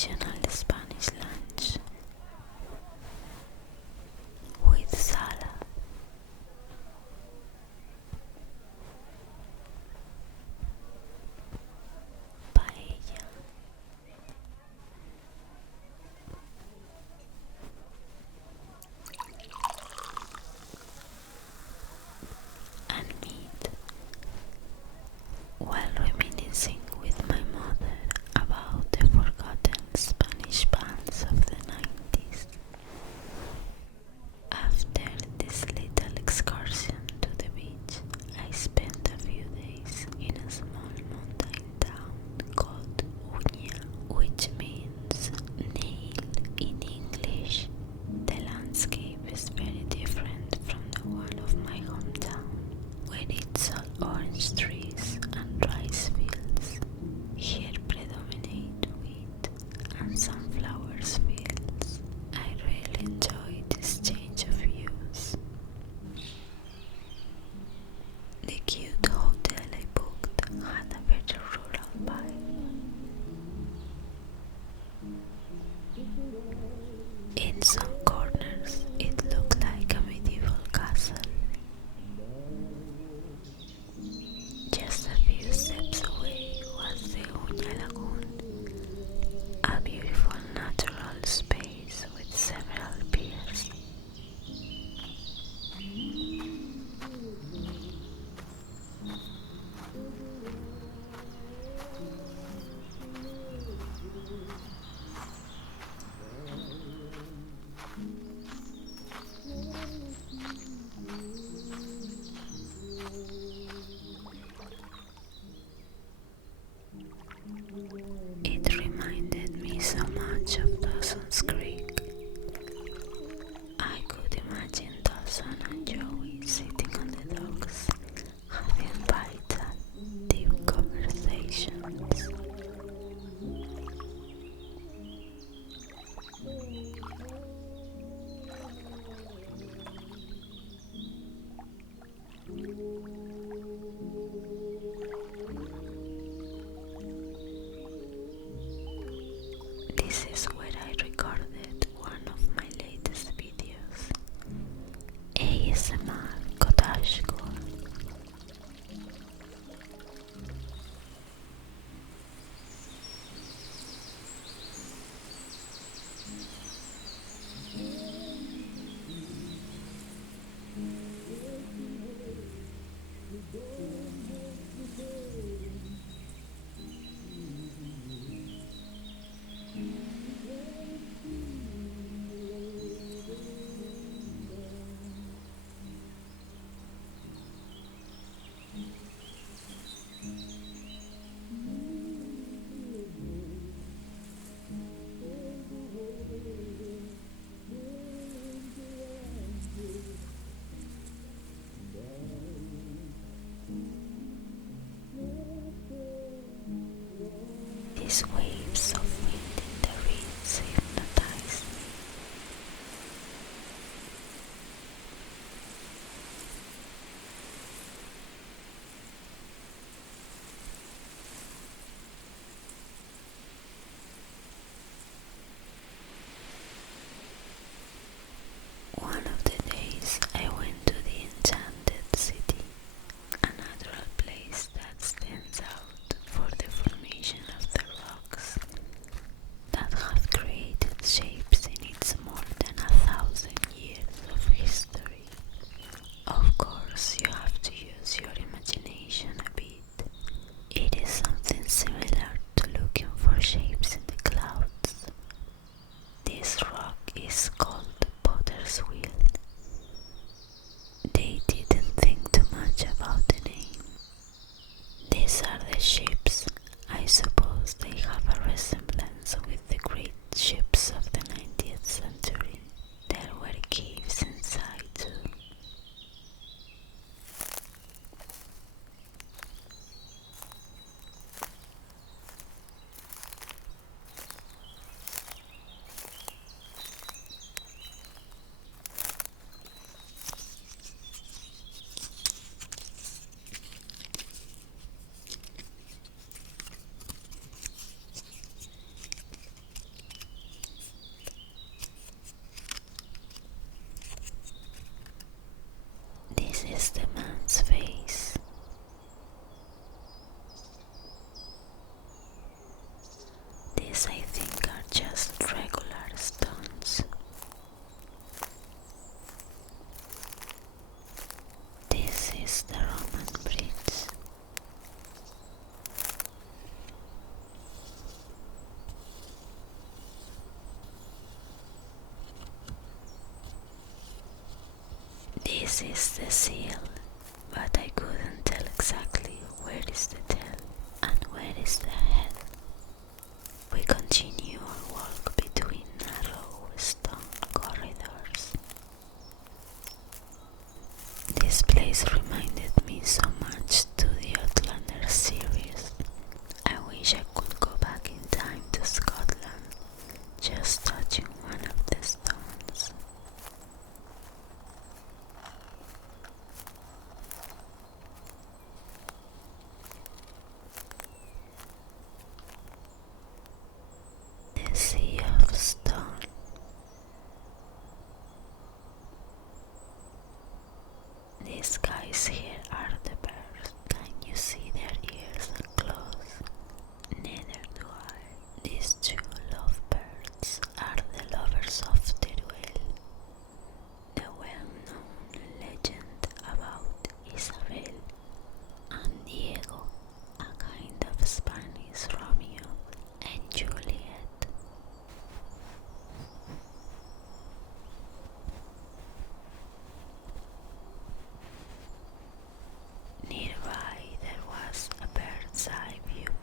traditional Spanish lunch with salad, paella, and meat, while reminiscing with my mother about the forgotten Spanish bands of the 90s. After this little excursion to the beach, I spent a few days in a small mountain town called Uña, which means nail in English. The landscape is very different from the one of my hometown, where it's all orange trees and rice fields. Here predominate wheat and sunflowers fields. I really enjoy this change of views. The cute hotel I booked had a very rural vibe. In some corners, it looked like a medieval castle. Just a few steps away was the Uña Lagoon, a beautiful natural space with several piers. It reminded me so much of Dawson's Creek. I could imagine Dawson and Joey sitting on the docks, having vital, deep conversations. This is where I recorded one of my latest videos, ASMR Cottagecore. These waves of wind in the reeds hypnotize me. One of the days I went to the Enchanted City, a natural place that stands out for the formation of the rocks These I think are just regular stones. This is the Roman bridge. This is the seal, but I couldn't tell exactly where is the tail and where is the head. We continue our walk between narrow stone corridors. This place reminded me so much to the Outlander series. I wish I could go back in time to Scotland, just touching one of the stones. The Sea of Stone. These guys here are the birds. Can you see their ears and claws? Neither do I. These two lovebirds are the lovers of Teruel, the well-known legend about Isabel and Diego, a kind of Spanish Romeo and Juliet. Nearby there was a bird's eye viewpoint.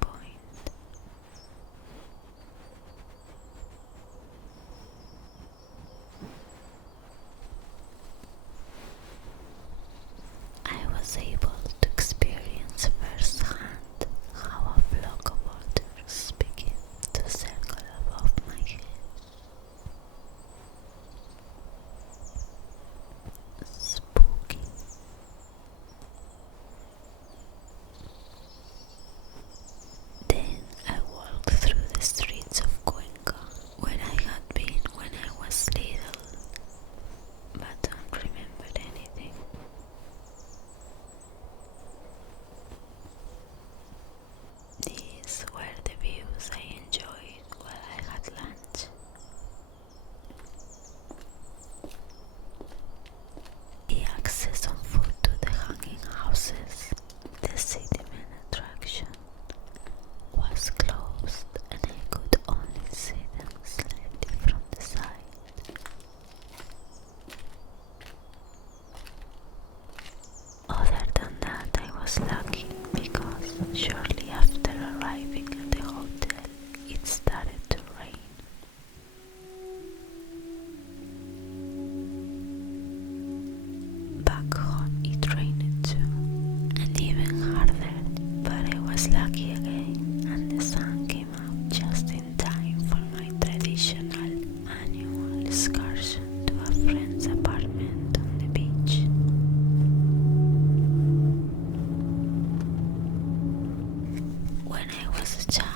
I was able to experience firsthand how a flock of otters begin to circle above my head. Spooky. Then I walked through the streets of Cuenca, where I had been when I was little, but don't remember anything. These were the views I enjoyed while I had lunch. The access on foot to the hanging houses, the city main attraction, was closed and I could only see them slightly from the side. Other than that, I was lucky because shortly after arriving at the hotel, it started to rain. Back home it rained too, and even harder, but I was lucky again, and the sun came out just in time for my traditional annual excursion to a friend's apartment on the beach. When I was a child,